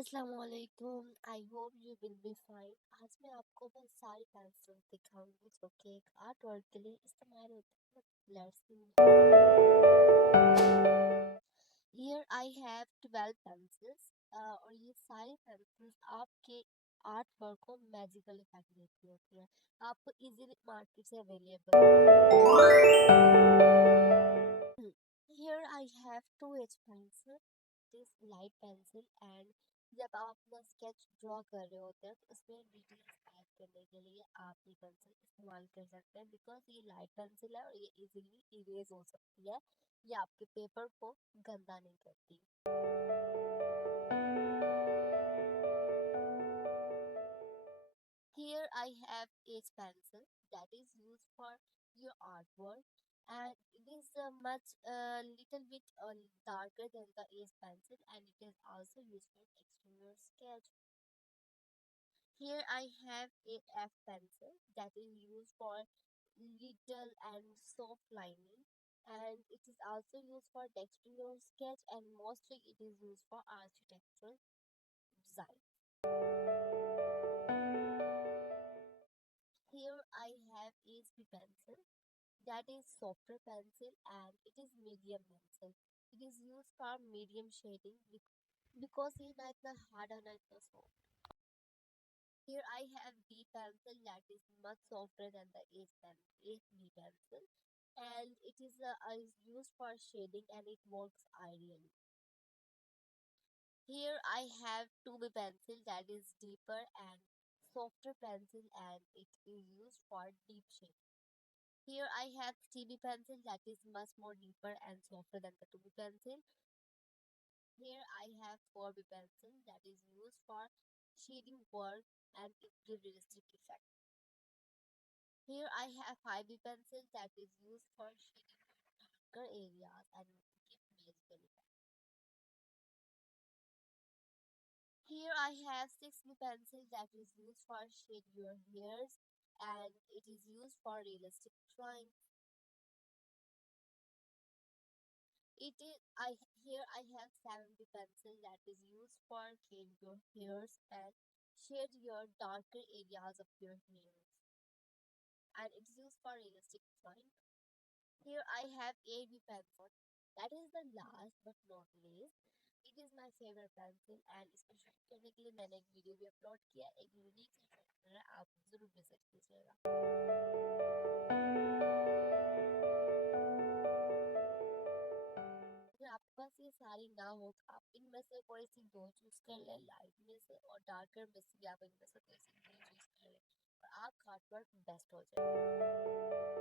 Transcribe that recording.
अस्सलाम वालेकुम। I hope you will be fine. आज मैं आपको बहुत सारी पेंसिल्स दिखाऊंगी जो कि एक आर्ट वर्क के लिए इस्तेमाल होती है। Let's here I have 12 pencils और ये सारी पेंसिल्स आपके आर्ट वर्क को मैजिकल इफेक्ट देती होती हैं। आपको इजीली मार्केट से available. Here I have 2H pencil, this light pencil and जब आप अपना स्केच ड्रॉ कर रहे होते हैं तो उसमें डिटेल्स ऐड करने के लिए आप ये पेंसिल इस्तेमाल कर सकते हैं बिकॉज ये लाइट पेंसिल है और ये इजीली इरेज हो सकती है। ये आपके पेपर को गंदा नहीं करती। Here I have a pencil that is used for your artwork, and it is much little bit darker than the ace pencil, and it is also used for exterior sketch. Here I have a F pencil that is used for little and soft lining, and it is also used for exterior sketch, and mostly it is used for architectural design. Here I have a pencil that is softer pencil and it is medium pencil. It is used for medium shading because ये ना इतना hard और ना इतना soft. Here I have B pencil that is much softer than the A B pencil, and it is used for shading and it works ideally. Here I have 2B pencil that is deeper and softer pencil and it is used for deep shading. Here I have 3B pencil that is much more deeper and softer than the 2B pencil. Here I have 4B pencil that is used for shading work and it gives realistic effect. Here I have 5B pencil that is used for shading darker areas and give magical effect. Here I have 6B pencil that is used for shade your hairs and it is used for realistic drawing. It is I Here I have 7B pencil that is used for shade your hairs and shade your darker areas of your hairs, and it is used for realistic drawing. Here I have 8B pencil that is the last but not least. It is my favorite pencil and इसको shoot करने के लिए मैंने एक video भी upload किया है। एक यूनिक सा शूट है, आप जरूर विजिट कीजिएगा। अगर आपके पास ये सारी ना हो तो आप इनमें से कोई सी दो चूज कर ले, लाइट में से और डार्कर में से भी आप इनमें से कोई सी दो चूज कर ले और आपका आर्टवर्क बेस्ट हो जाएगा।